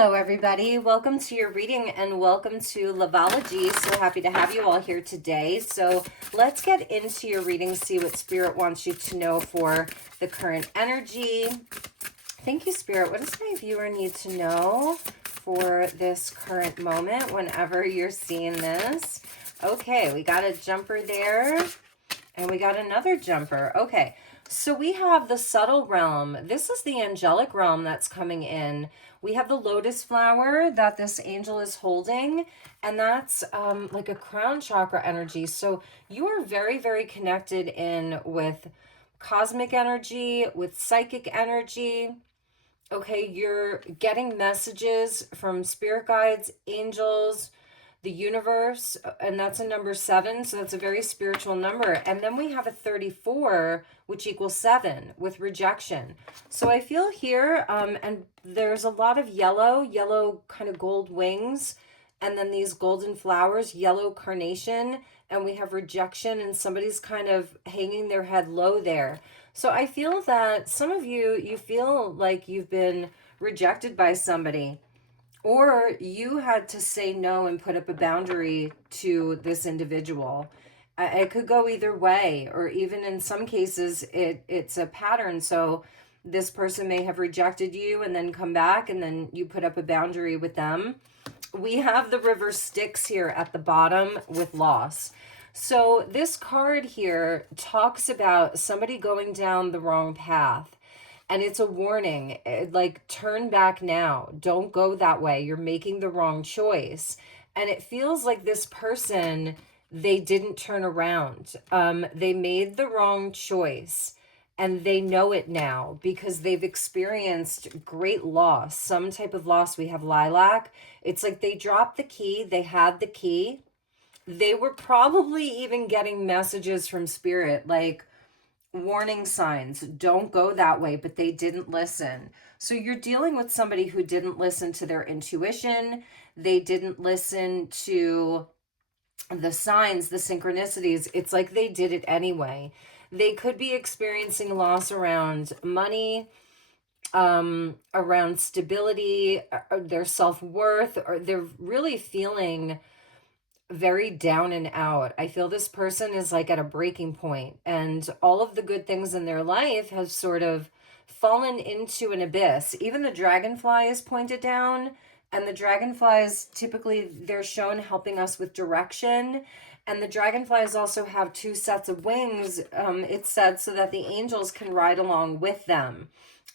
Hello, everybody. Welcome to your reading and welcome to Loveology. So happy to have you all here today. So let's get into your reading, see what Spirit wants you to know for the current energy. Thank you, Spirit. What does my viewer need to know for this current moment whenever you're seeing this? Okay, we got a jumper there and we got another jumper. Okay, so we have the subtle realm. This is the angelic realm that's coming in. We have the lotus flower that this angel is holding, and that's like a crown chakra energy. So you are very, very connected in with cosmic energy, with psychic energy. Okay, you're getting messages from spirit guides, angels, the universe, and that's a number 7, so that's a very spiritual number. And then we have a 34, which equals 7 with rejection. So I feel here, and there's a lot of yellow kind of gold wings, and then these golden flowers, yellow carnation, and we have rejection, and somebody's kind of hanging their head low there. So I feel that some of you feel like you've been rejected by somebody, or you had to say no and put up a boundary to this individual. It could go either way, or even in some cases, it's a pattern. So this person may have rejected you and then come back, and then you put up a boundary with them. We have the river Styx here at the bottom with loss. So this card here talks about somebody going down the wrong path. And it's a warning, like, turn back now. Don't go that way. You're making the wrong choice. And it feels like this person, they didn't turn around. They made the wrong choice. And they know it now because they've experienced great loss, some type of loss. We have lilac. It's like they dropped the key. They had the key. They were probably even getting messages from spirit, like, warning signs, don't go that way, but they didn't listen. So you're dealing with somebody who didn't listen to their intuition. They didn't listen to the signs, the synchronicities. It's like they did it anyway. They could be experiencing loss around money, around stability, their self-worth, or they're really feeling very down and out. I feel this person is like at a breaking point, and all of the good things in their life have sort of fallen into an abyss. Even the dragonfly is pointed down, and the dragonflies, typically they're shown helping us with direction. And the dragonflies also have 2 sets of wings, it's said, so that the angels can ride along with them,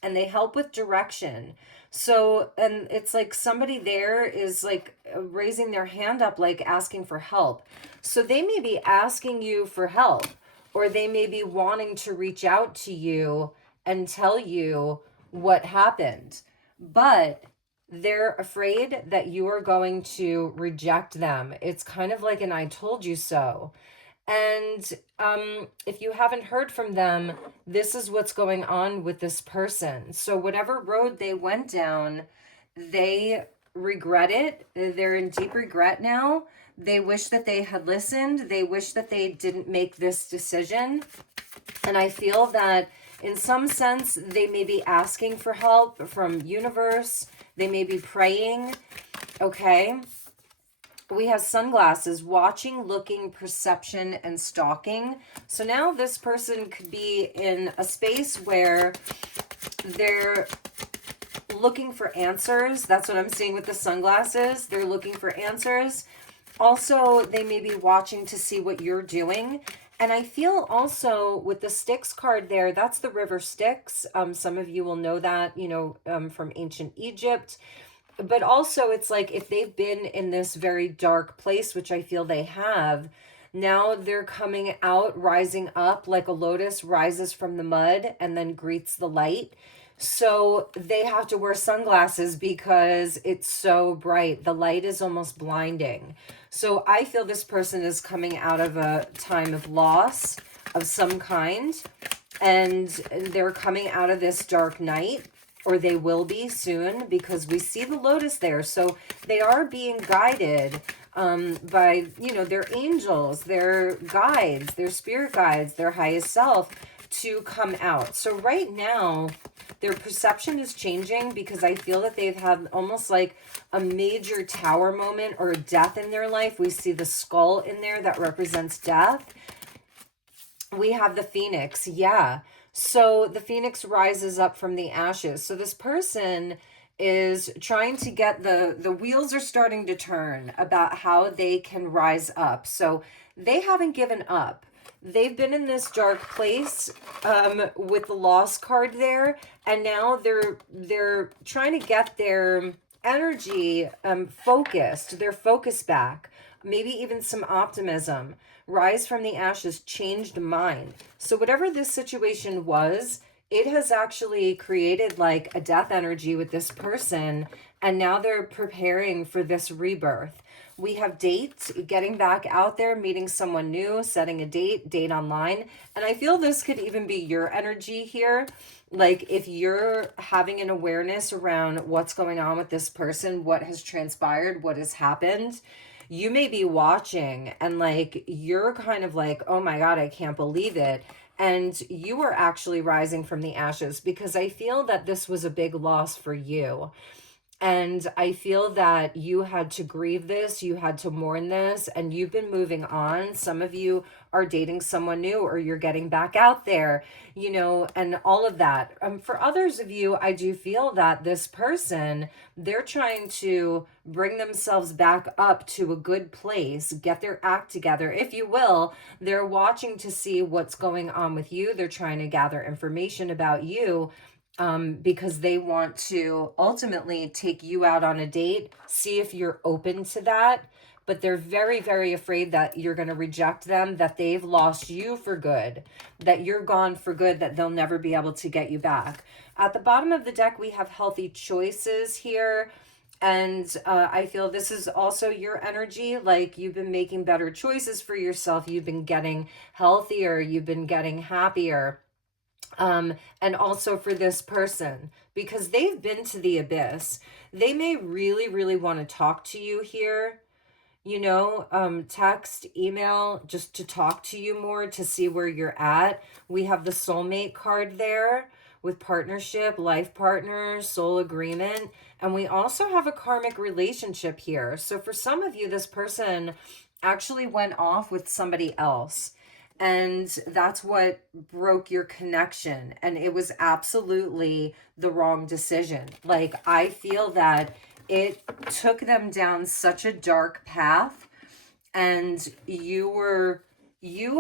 and they help with direction. So, and it's like somebody there is like raising their hand up, like asking for help. So they may be asking you for help, or they may be wanting to reach out to you and tell you what happened. But they're afraid that you are going to reject them. It's kind of like an I told you so. And if you haven't heard from them, this is what's going on with this person. So whatever road they went down, they regret it. They're in deep regret now. They wish that they had listened. They wish that they didn't make this decision. And I feel that in some sense, they may be asking for help from universe. They may be praying. Okay. We have sunglasses, watching, looking, perception, and stalking. So now this person could be in a space where they're looking for answers. That's what I'm seeing with the sunglasses. They're looking for answers. Also, they may be watching to see what you're doing. And I feel also with the Styx card there, that's the river Styx. Some of you will know that, from ancient Egypt. But also it's like if they've been in this very dark place, which I feel they have, now they're coming out, rising up like a lotus rises from the mud and then greets the light. So they have to wear sunglasses because it's so bright. The light is almost blinding. So I feel this person is coming out of a time of loss of some kind, and they're coming out of this dark night, or they will be soon, because we see the lotus there. So they are being guided by, their angels, their guides, their spirit guides, their highest self, to come out. So right now, their perception is changing because I feel that they've had almost like a major tower moment or a death in their life. We see the skull in there that represents death. We have the phoenix. Yeah. So the phoenix rises up from the ashes. So this person is trying to get the wheels are starting to turn about how they can rise up. So they haven't given up. They've been in this dark place with the lost card there, and now they're trying to get their energy focused, their focus back, maybe even some optimism. Rise from the ashes, changed mind. So whatever this situation was, it has actually created like a death energy with this person, and now they're preparing for this rebirth. We have dates, getting back out there, meeting someone new, setting a date online. And I feel this could even be your energy here. Like if you're having an awareness around what's going on with this person, what has transpired, what has happened, you may be watching and like you're kind of like, oh my God, I can't believe it. And you are actually rising from the ashes because I feel that this was a big loss for you. And I feel that you had to grieve this, you had to mourn this, and you've been moving on. Some of you are dating someone new or you're getting back out there, you know, and all of that. For others of you, I do feel that this person, they're trying to bring themselves back up to a good place, get their act together, if you will. They're watching to see what's going on with you. They're trying to gather information about you. Because they want to ultimately take you out on a date, see if you're open to that. But they're very, very afraid that you're going to reject them, that they've lost you for good, that you're gone for good, that they'll never be able to get you back. At the bottom of the deck, we have healthy choices here. And I feel this is also your energy. Like you've been making better choices for yourself. You've been getting healthier. You've been getting happier. And also for this person, because they've been to the abyss. They may really, really want to talk to you here, you know, text, email, just to talk to you more, to see where you're at. We have the soulmate card there with partnership, life partner, soul agreement. And we also have a karmic relationship here. So for some of you, this person actually went off with somebody else. And that's what broke your connection. And it was absolutely the wrong decision. Like, I feel that it took them down such a dark path. And you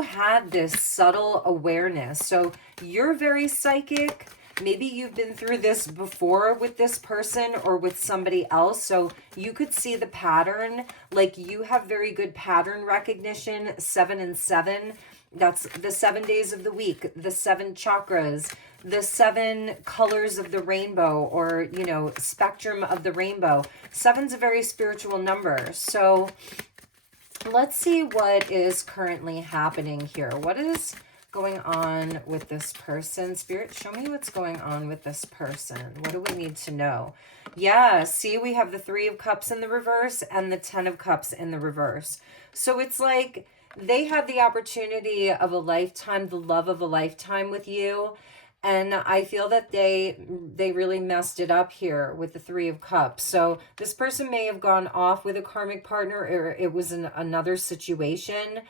had this subtle awareness. So you're very psychic. Maybe you've been through this before with this person or with somebody else. So you could see the pattern. Like you have very good pattern recognition. 7 and 7. That's the 7 days of the week, the 7 chakras, the 7 colors of the rainbow, or, you know, spectrum of the rainbow. 7's a very spiritual number. So let's see what is currently happening here. What is going on with this person? Spirit, show me what's going on with this person. What do we need to know? Yeah, see, we have the 3 of Cups in the reverse and the 10 of Cups in the reverse. So it's like they had the opportunity of a lifetime, the love of a lifetime with you. And I feel that they really messed it up here with the 3 of Cups. So this person may have gone off with a karmic partner, or it was in another situation.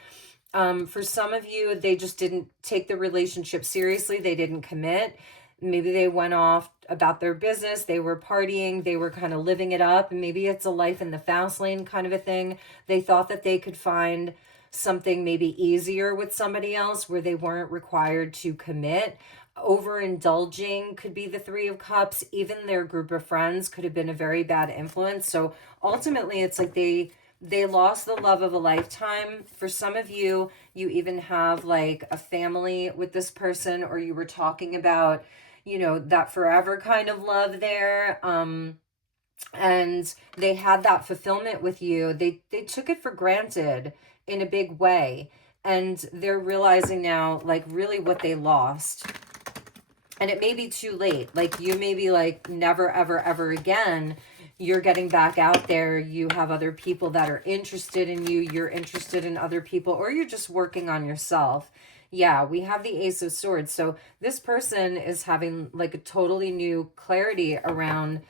For some of you, they just didn't take the relationship seriously. They didn't commit. Maybe they went off about their business. They were partying. They were kind of living it up. And maybe it's a life in the fast lane kind of a thing. They thought that they could find something maybe easier with somebody else where they weren't required to commit. Overindulging could be the 3 of Cups. Even their group of friends could have been a very bad influence. So ultimately, it's like they lost the love of a lifetime. For some of you, you even have like a family with this person, or you were talking about, you know, that forever kind of love there. And they had that fulfillment with you. They took it for granted in a big way. And they're realizing now, like, really what they lost. And it may be too late. Like, you may be like, never, ever, ever again. You're getting back out there. You have other people that are interested in you. You're interested in other people, or you're just working on yourself. Yeah, we have the Ace of Swords. So this person is having like a totally new clarity around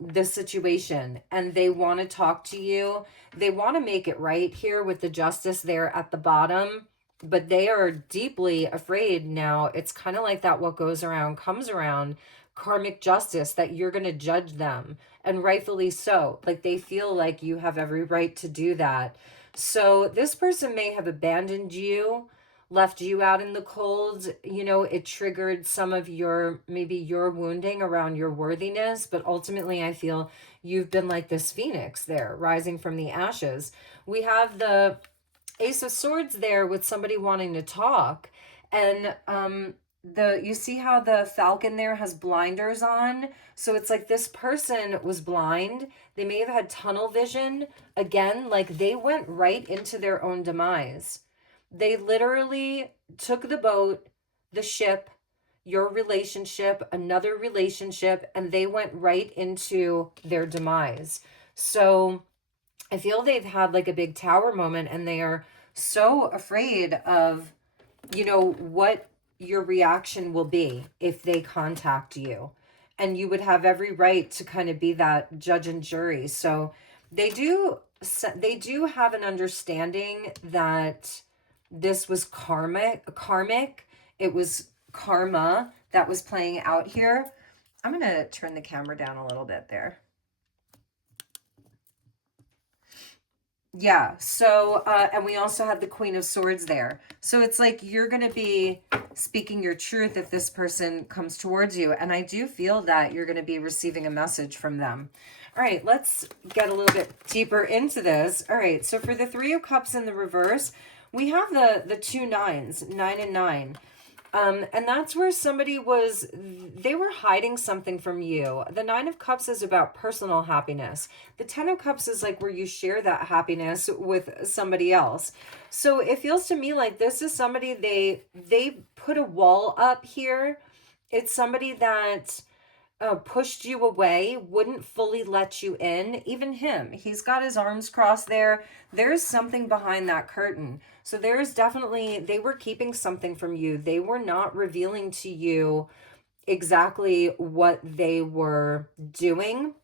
the situation, and they want to talk to you. They want to make it right here with the Justice there at the bottom, but they are deeply afraid now. It's kind of like that what goes around comes around, karmic justice, that you're going to judge them, and rightfully so. Like they feel like you have every right to do that. So this person may have abandoned you, left you out in the cold. You know, it triggered some of your, maybe your wounding around your worthiness, but ultimately I feel you've been like this phoenix there, rising from the ashes. We have the Ace of Swords there with somebody wanting to talk. And you see how the falcon there has blinders on? So it's like this person was blind. They may have had tunnel vision. Again, like they went right into their own demise. They literally took the boat, the ship, your relationship, another relationship, and they went right into their demise. So I feel they've had like a big tower moment, and they are so afraid of, you know, what your reaction will be if they contact you. And you would have every right to kind of be that judge and jury. So they do have an understanding that this was karmic. It was karma that was playing out here. I'm going to turn the camera down a little bit there. Yeah, so, and we also had the Queen of Swords there. So it's like you're going to be speaking your truth if this person comes towards you. And I do feel that you're going to be receiving a message from them. All right, let's get a little bit deeper into this. All right, so for the Three of Cups in the reverse, we have the two nines, 9 and 9. And that's where somebody was, they were hiding something from you. The Nine of Cups is about personal happiness. The Ten of Cups is like where you share that happiness with somebody else. So it feels to me like this is somebody, they put a wall up here. It's somebody that pushed you away, wouldn't fully let you in. Even him, he's got his arms crossed there. There's something behind that curtain. So there's definitely, they were keeping something from you. They were not revealing to you exactly what they were doing.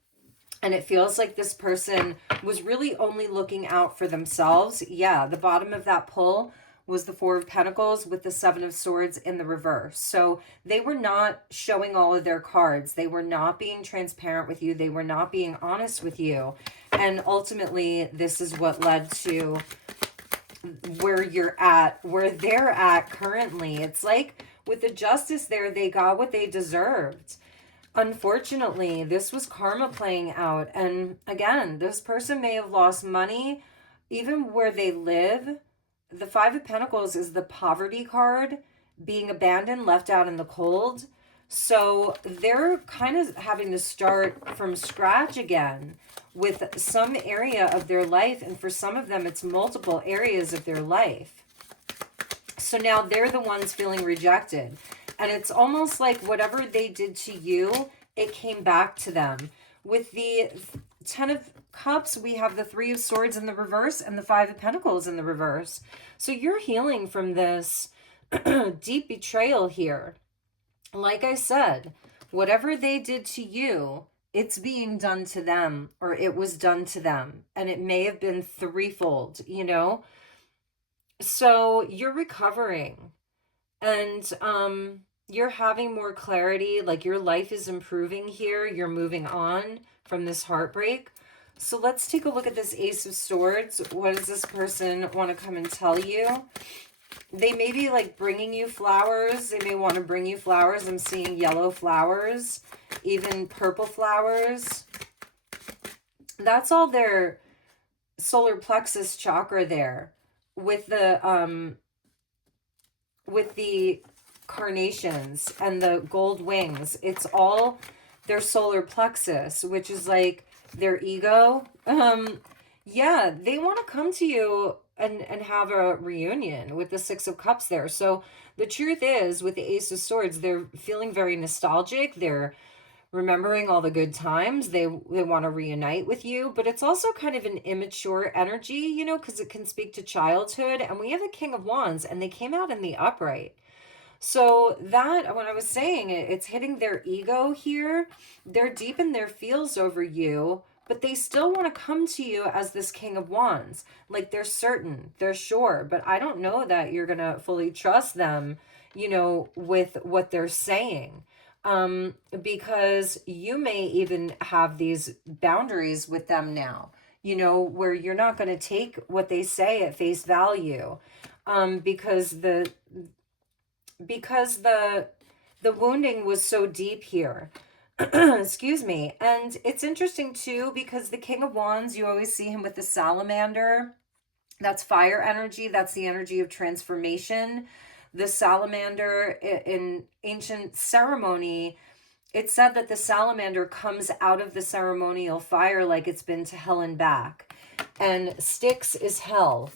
And it feels like this person was really only looking out for themselves. Yeah, the bottom of that pull was the Four of Pentacles with the Seven of Swords in the reverse. So they were not showing all of their cards. They were not being transparent with you. They were not being honest with you. And ultimately, this is what led to where you're at, where they're at currently. It's like with the Justice there, they got what they deserved. Unfortunately, this was karma playing out. And again, this person may have lost money, even where they live. The Five of Pentacles is the poverty card, being abandoned, left out in the cold. So they're kind of having to start from scratch again with some area of their life. And for some of them, it's multiple areas of their life. So now they're the ones feeling rejected. And it's almost like whatever they did to you, it came back to them. With the Ten of Cups, we have the Three of Swords in the reverse and the Five of Pentacles in the reverse. So you're healing from this deep betrayal here. Like I said, whatever they did to you, it's being done to them, or it was done to them. And it may have been threefold, you know? So you're recovering. And you're having more clarity, like your life is improving here. You're moving on from this heartbreak. So let's take a look at this Ace of Swords. What does this person want to come and tell you? They may be like bringing you flowers. They may want to bring you flowers. I'm seeing yellow flowers, even purple flowers. That's all their solar plexus chakra there with the carnations and the gold wings. It's all their solar plexus, which is like their ego. Yeah, they want to come to you and have a reunion with the Six of Cups there. So the truth is, with the Ace of Swords, they're feeling very nostalgic. They're remembering all the good times. They want to reunite with you, but it's also kind of an immature energy, you know, because it can speak to childhood. And we have the King of Wands, and they came out in the upright. So that, when I was saying it, it's hitting their ego here. They're deep in their feels over you, but they still want to come to you as this King of Wands. Like they're certain, they're sure, but I don't know that you're going to fully trust them, you know, with what they're saying. Because you may even have these boundaries with them now, you know, where you're not going to take what they say at face value. Because the wounding was so deep here. Excuse me. And it's interesting too, because the King of Wands, you always see him with the salamander. That's fire energy. That's the energy of transformation. The salamander in ancient ceremony, it said that the salamander comes out of the ceremonial fire like it's been to hell and back. And Styx is hell.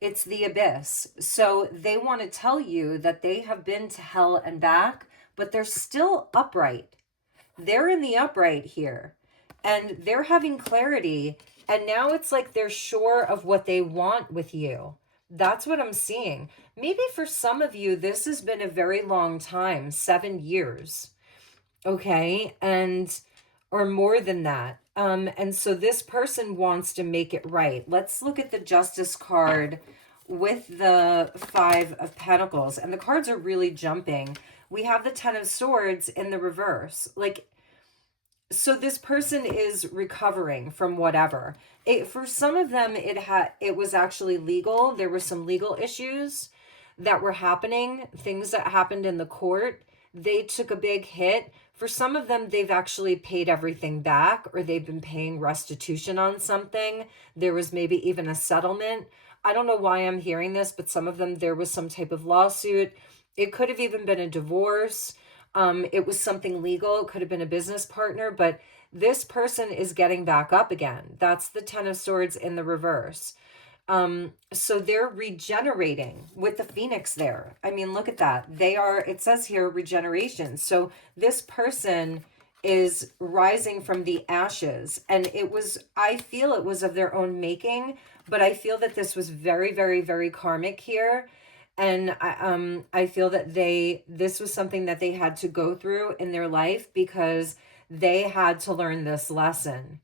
It's the abyss. So they want to tell you that they have been to hell and back, but they're still upright. They're in the upright here, and they're having clarity. And now it's like they're sure of what they want with you. That's what I'm seeing. Maybe for some of you, this has been a very long time, 7 years. Okay. And, or more than that. And so this person wants to make it right. Let's look at the Justice card with the Five of Pentacles. And the cards are really jumping. We have the Ten of Swords in the reverse. Like, so this person is recovering from whatever. For some of them, it was actually legal. There were some legal issues that were happening, things that happened in the court. They took a big hit. For some of them, they've actually paid everything back, or they've been paying restitution on something. There was maybe even a settlement. I don't know why I'm hearing this, but some of them, there was some type of lawsuit. It could have even been a divorce. It was something legal. It could have been a business partner, but this person is getting back up again. That's the Ten of Swords in the reverse. So they're regenerating with the Phoenix there. I mean, look at that. They are, it says here, regeneration. So this person is rising from the ashes, and it was, I feel it was of their own making, but I feel that this was very, very, very karmic here. And I feel that this was something that they had to go through in their life because they had to learn this lesson.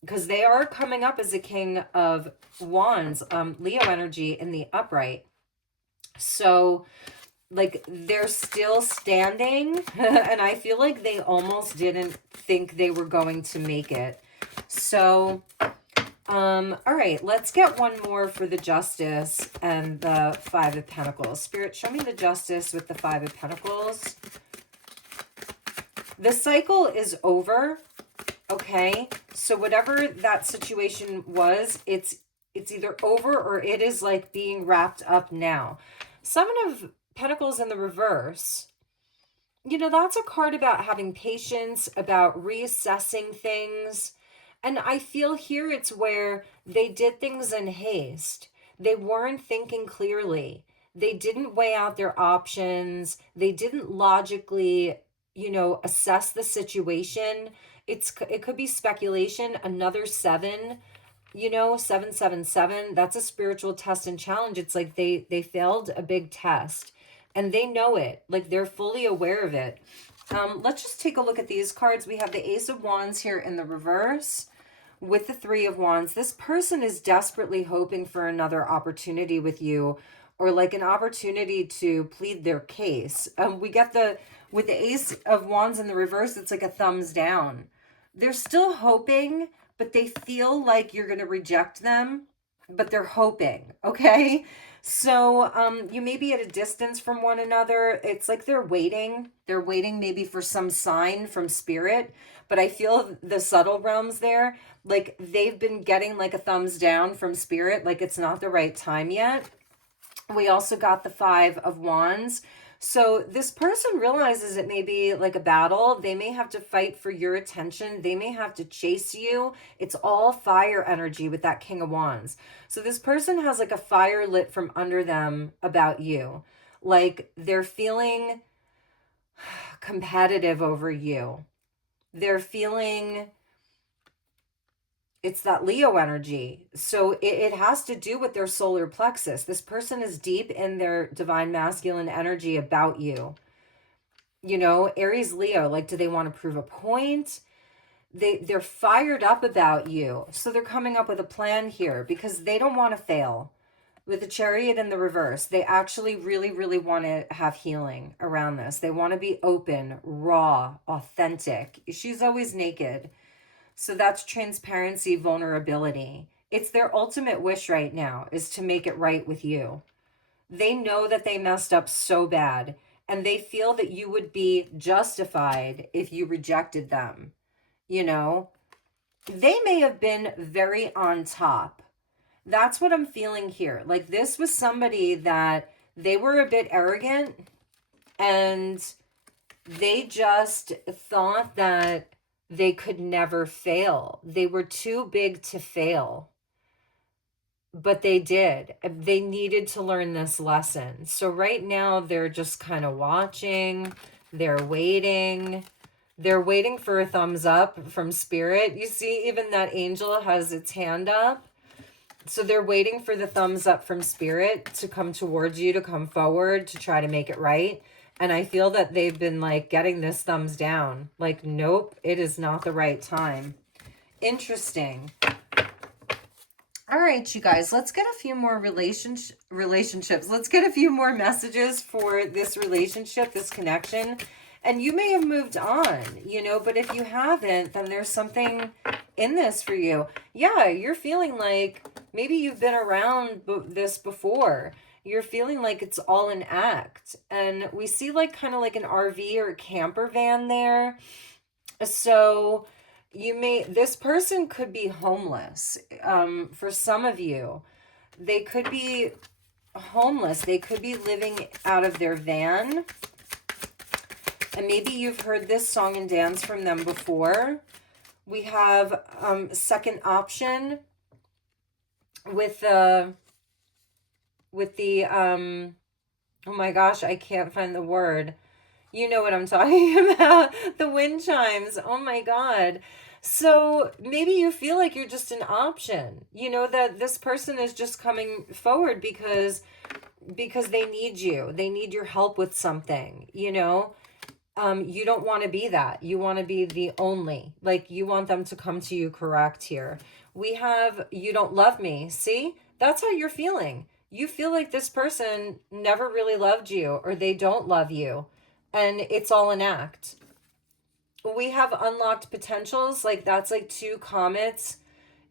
Because they are coming up as a King of Wands, Leo energy in the upright. So, like, they're still standing, and I feel like they almost didn't think they were going to make it. So, all right, let's get one more for the Justice and the Five of Pentacles. Spirit, show me the Justice with the Five of Pentacles. The cycle is over. Okay, so whatever that situation was, it's either over or it is like being wrapped up now. Seven of Pentacles in the reverse. You know, that's a card about having patience, about reassessing things. And I feel here it's where they did things in haste. They weren't thinking clearly. They didn't weigh out their options. They didn't logically, you know, assess the situation. It could be speculation. Another 7, you know, 777. That's a spiritual test and challenge. It's like they failed a big test, and they know it. Like, they're fully aware of it. Let's just take a look at these cards. We have the Ace of Wands here in the reverse with the Three of Wands. This person is desperately hoping for another opportunity with you, or like an opportunity to plead their case. We get with the Ace of Wands in the reverse, it's like a thumbs down. They're still hoping, but they feel like you're going to reject them, but they're hoping, okay? So you may be at a distance from one another. It's like they're waiting. They're waiting maybe for some sign from spirit, but I feel the subtle realms there, like they've been getting like a thumbs down from spirit, like it's not the right time yet. We also got the Five of Wands. So this person realizes it may be like a battle. They may have to fight for your attention. They may have to chase you. It's all fire energy with that King of Wands. So this person has like a fire lit from under them about you. Like they're feeling competitive over you. They're feeling, it's that Leo energy. So it has to do with their solar plexus. This person is deep in their divine masculine energy about you. You know, Aries, Leo, like, do they want to prove a point? They're fired up about you. So they're coming up with a plan here because they don't want to fail. With the Chariot in the reverse, they actually really, really want to have healing around this. They want to be open, raw, authentic. She's always naked. So that's transparency, vulnerability. It's their ultimate wish right now, is to make it right with you. They know that they messed up so bad, and they feel that you would be justified if you rejected them. You know, they may have been very on top. That's what I'm feeling here. Like, this was somebody that they were a bit arrogant, and they just thought that they could never fail. They were too big to fail. But they did. They needed to learn this lesson. So right now they're just kind of watching. They're waiting. They're waiting for a thumbs up from spirit. You see, even that angel has its hand up. So they're waiting for the thumbs up from spirit to come towards you, to come forward, to try to make it right. And I feel that they've been like getting this thumbs down. Like, nope, it is not the right time. Interesting. All right, you guys, let's get a few more relationships. Let's get a few more messages for this relationship, this connection. And you may have moved on, you know, but if you haven't, then there's something in this for you. Yeah, you're feeling like maybe you've been around this before. You're feeling like it's all an act. And we see like kind of like an RV or a camper van there. So this person could be homeless. For some of you, they could be homeless. They could be living out of their van. And maybe you've heard this song and dance from them before. We have second option with the oh my gosh, I can't find the word. You know what I'm talking about. The wind chimes. Oh my God. So maybe you feel like you're just an option. You know, that this person is just coming forward because they need you. They need your help with something, you know. You don't want to be that. You want to be the only. Like, you want them to come to you, correct here. We have, you don't love me. See? That's how you're feeling. You feel like this person never really loved you, or they don't love you. And it's all an act. We have unlocked potentials. Like, that's like two comets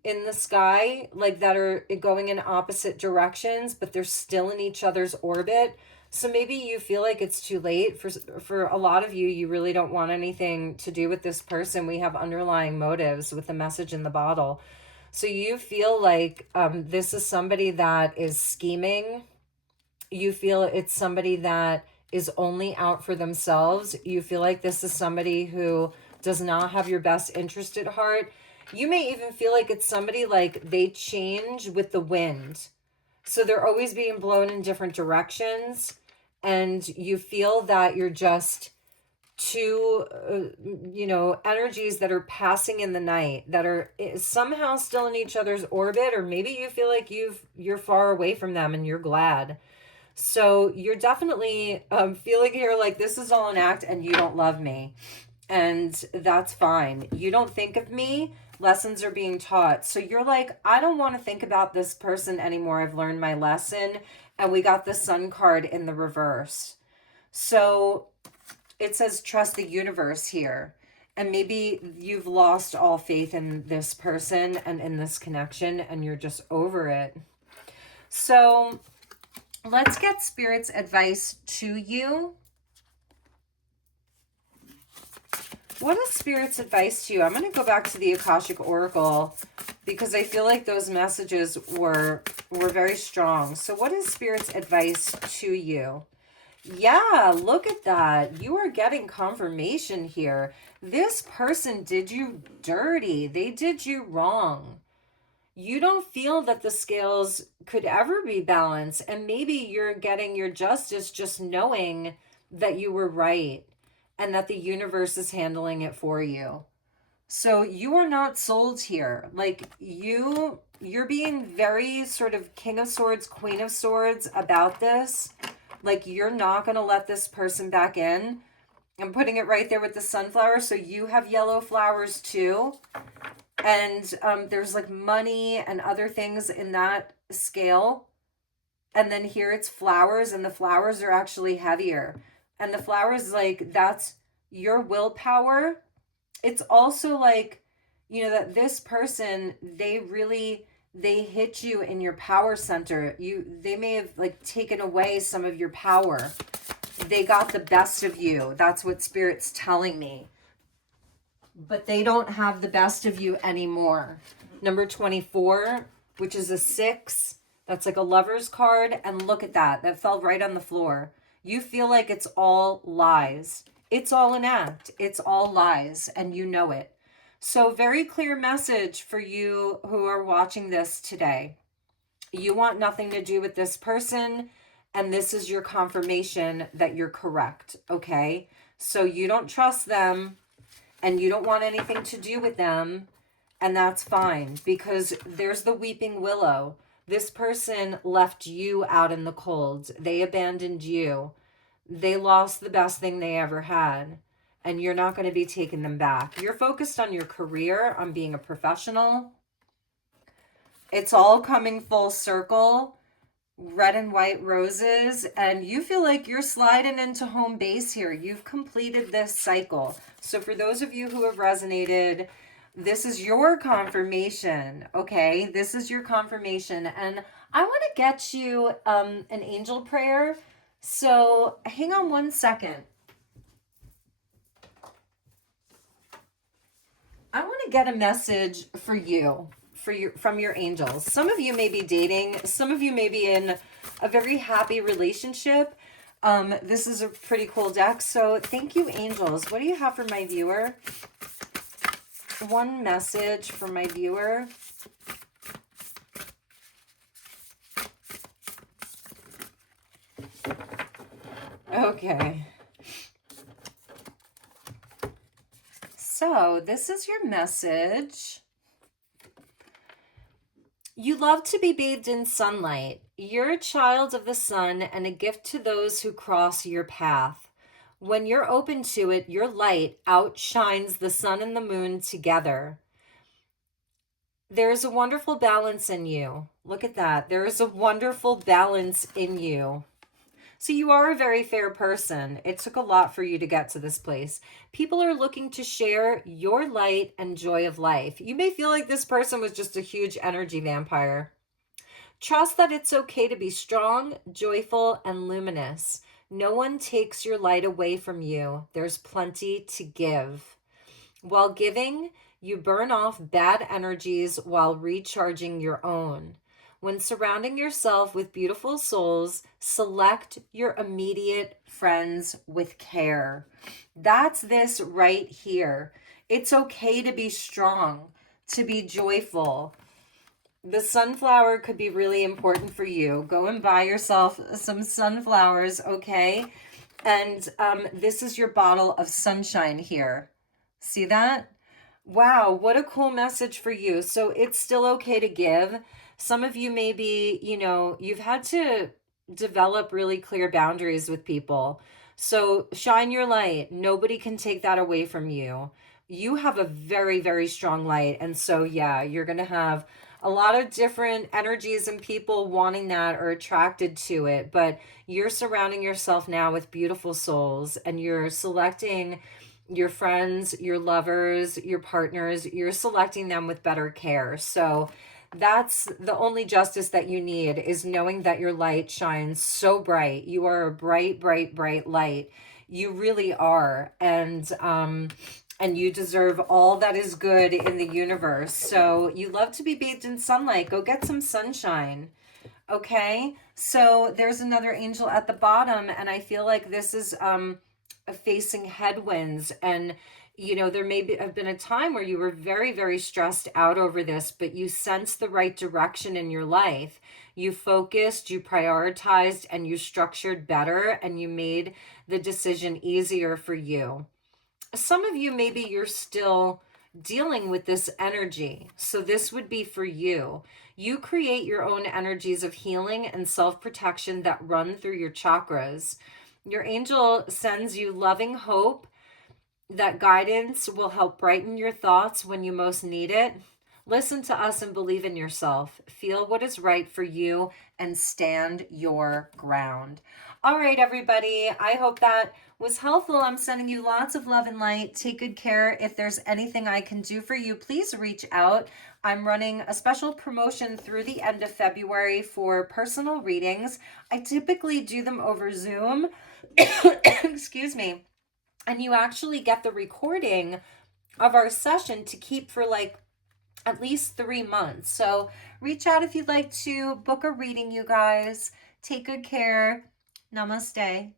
in the sky, like, that are going in opposite directions, but they're still in each other's orbit. So maybe you feel like it's too late. For a lot of you, you really don't want anything to do with this person. We have underlying motives with the message in the bottle. So you feel like this is somebody that is scheming. You feel it's somebody that is only out for themselves. You feel like this is somebody who does not have your best interest at heart. You may even feel like it's somebody like they change with the wind. So they're always being blown in different directions. And you feel that you're just two, energies that are passing in the night, that are somehow still in each other's orbit. Or maybe you feel like you're far away from them and you're glad. So you're definitely feeling here like this is all an act and you don't love me. And that's fine. You don't think of me. Lessons are being taught. So you're like, I don't want to think about this person anymore. I've learned my lesson. And we got the Sun card in the reverse. So it says trust the universe here. And maybe you've lost all faith in this person and in this connection, and you're just over it. So let's get Spirit's advice to you. What is Spirit's advice to you? I'm going to go back to the Akashic Oracle because I feel like those messages were very strong. So what is Spirit's advice to you? Yeah, look at that. You are getting confirmation here. This person did you dirty. They did you wrong. You don't feel that the scales could ever be balanced. And maybe you're getting your justice just knowing that you were right and that the universe is handling it for you. So you are not sold here. Like you're being very sort of King of Swords, Queen of Swords about this. Like you're not going to let this person back in. I'm putting it right there with the sunflower. So you have yellow flowers too. And there's like money and other things in that scale. And then here it's flowers, and the flowers are actually heavier. And the flowers, like, that's your willpower. It's also like, you know, that this person, they hit you in your power center. They may have like taken away some of your power. They got the best of you. That's what Spirit's telling me. But they don't have the best of you anymore. Number 24, which is a 6. That's like a lover's card. And look at that. That fell right on the floor. You feel like it's all lies. It's all an act. It's all lies. And you know it. So very clear message for you who are watching this today. You want nothing to do with this person. And this is your confirmation that you're correct. Okay. So you don't trust them. And you don't want anything to do with them. And that's fine, because there's the weeping willow. This person left you out in the cold. They abandoned you. They lost the best thing they ever had. And you're not going to be taking them back. You're focused on your career, on being a professional. It's all coming full circle. Red and white roses, and you feel like you're sliding into home base here. You've completed this cycle. So for those of you who have resonated, this is your confirmation. Okay, this is your confirmation, and I want to get you an angel prayer. So hang on one second. I want to get a message for you. From your angels. Some of you may be dating, some of you may be in a very happy relationship. This is a pretty cool deck. So thank you, angels. What do you have for my viewer? One message for my viewer. Okay. So this is your message. You love to be bathed in sunlight. You're a child of the sun and a gift to those who cross your path. When you're open to it, your light outshines the sun and the moon together. There's a wonderful balance in you. Look at that. There is a wonderful balance in you. So you are a very fair person. It took a lot for you to get to this place. People are looking to share your light and joy of life. You may feel like this person was just a huge energy vampire. Trust that it's okay to be strong, joyful, and luminous. No one takes your light away from you. There's plenty to give. While giving, you burn off bad energies while recharging your own. When surrounding yourself with beautiful souls, select your immediate friends with care. That's this right here. It's okay to be strong, to be joyful. The sunflower could be really important for you. Go and buy yourself some sunflowers, okay? And this is your bottle of sunshine here. See that? Wow, what a cool message for you. So it's still okay to give. Some of you maybe, you know, you've had to develop really clear boundaries with people. So shine your light. Nobody can take that away from you. You have a very, very strong light. And so, yeah, you're going to have a lot of different energies and people wanting that or attracted to it. But you're surrounding yourself now with beautiful souls, and you're selecting your friends, your lovers, your partners. You're selecting them with better care. So that's the only justice that you need, is knowing that your light shines so bright. You are a bright, bright, bright light. You really are. And you deserve all that is good in the universe. So you love to be bathed in sunlight. Go get some sunshine. Okay. So there's another angel at the bottom, and I feel like this is facing headwinds, and you know, there may have been a time where you were very, very stressed out over this, but you sensed the right direction in your life. You focused, you prioritized, and you structured better, and you made the decision easier for you. Some of you, maybe you're still, dealing with this energy. So this would be for you. You create your own energies of healing and self-protection that run through your chakras. Your angel sends you loving hope. That guidance will help brighten your thoughts when you most need it. Listen to us and believe in yourself. Feel what is right for you and stand your ground. All right, everybody. I hope that was helpful. I'm sending you lots of love and light. Take good care. If there's anything I can do for you, please reach out. I'm running a special promotion through the end of February for personal readings. I typically do them over Zoom. Excuse me. And you actually get the recording of our session to keep for like at least 3 months. So reach out if you'd like to book a reading, you guys. Take good care. Namaste.